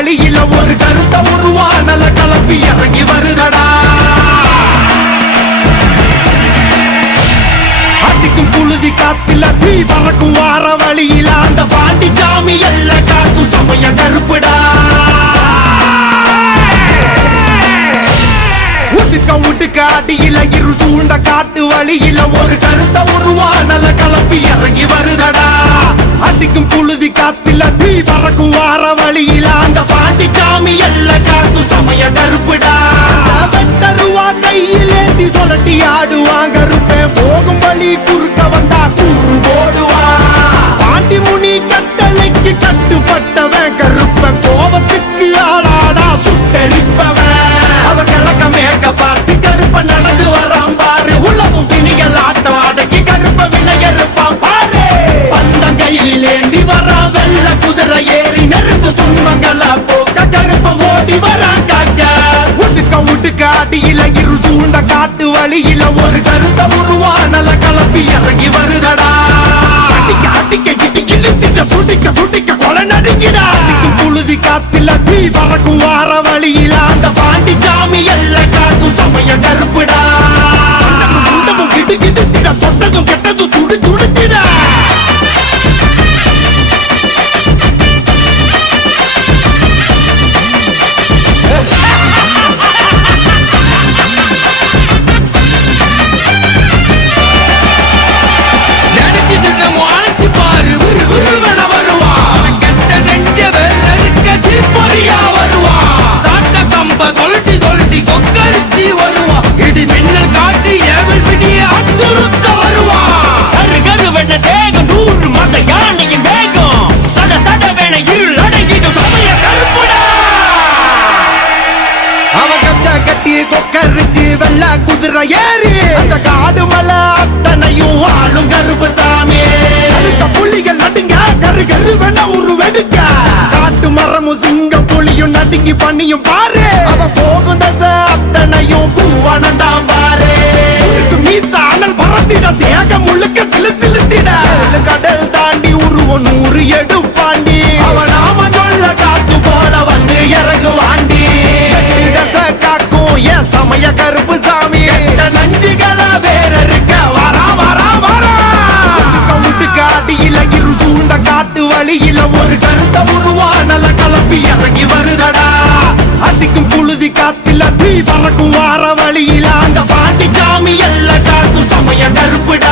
வழியில ஒரு கருத்த உருவானல கலப்பி இறங்கி வருதடா. அடிக்கும் புழுதி காத்துல தீ பறக்கும் வார வழியில அந்த பாண்டி சாமி எல்ல காக்கும் சமய கருப்புடா. உடுக்க உடுக்க அடியில இரு சூழ்ந்த காட்டு வழியில ஒரு கருத்த உருவானல கலப்பி இறங்கி வருதடா. அடிக்கும் புழுதி காத்துல தீ பறக்கும் வார வழியில அந்த பாண்டி சாமி எல்ல காக்கும் சமய கருப்புடா. வெட்டருவா கையிலேந்தி சொல்லட்டி ஆடுவாங்க கருப்பேன் போகும் வழி குறுக்க வந்தா கூறு போடுவா. பாண்டி முனி கட்டளைக்கு கட்டுப்பட்டவன் கருப்பன் கோபத்துக்கு ஆளாடா சுட்டரிப்பவன். அவ கிழக்க மேற்க பார்த்து கருப்ப நடந்து வரான் பாரு. உலகம் பிணிகள் ஆட்டம் அடக்கி கருப்ப வினையறுப்பான் பாரு. பந்தம் கையில் ஏந்தி வரா வெள்ள குதிரை ஏறி நெருங்கு துன்பங்களா போக்க கருப்ப ஓடி வரான் காக்க. உடுக்க உடுக்க அடியில இரு சூழ்ந்த காட்டு வழியில ஒரு கருத்த உருவானல கலப்பி இறங்கி வருதடா. அடிக்க அடிக்க இடி இழுத்திட்ட துடிக்க துடிக்க கொலை நடுங்கிடா. அடிக்கும் புழுதி காத்துல தீ பறக்கும் வார வழியில அந்த பாண்டி சாமி எல்ல காக்கும் சமய கருப்புடா. குண்டமும் கிடு கிடுத்திட சொட்டதும் கெட்டதும் துடி துடிச்சிட. வெள்ள குதிரை ஏறி அந்த காடு மலை அத்தனையும் ஆளும் கருப்பு சாமி. அடுத்த புலிகள் நடுங்க கரு கரு வேணா ஒரு வெடுக்க. காட்டு மரமும் சிங்க புலியும் நடுங்கி பண்ணியும் பாரு. அவ போகும் தசை அத்தனையும் பூவானண்டாம் பாரு. மீச அனல் பறத்திட தேகம் முழுக்க சிலு சிலுத்திட. கடல் தாண்டி உருவம் 100 எடுப்பாண்டி. அவன் நாம சொல்ல காத்து போல வந்து இறங்குவாண்டி. தசை காக்கும் என் சமய கருப்பு சாமி. நஞ்சுகள வேற இருக்க வரா வரா வரா. முட்டுக்க அடியில இரு சூழ்ந்த காட்டு வழியில ஒரு கருத்த உருவானல கலப்பி இறங்கி வருதடா. அடிக்கும் புழுதி காத்துல தீ பறக்கும் வார வழியில அந்த பாண்டி சாமி எல்ல காக்கும் சமய கருப்புடா.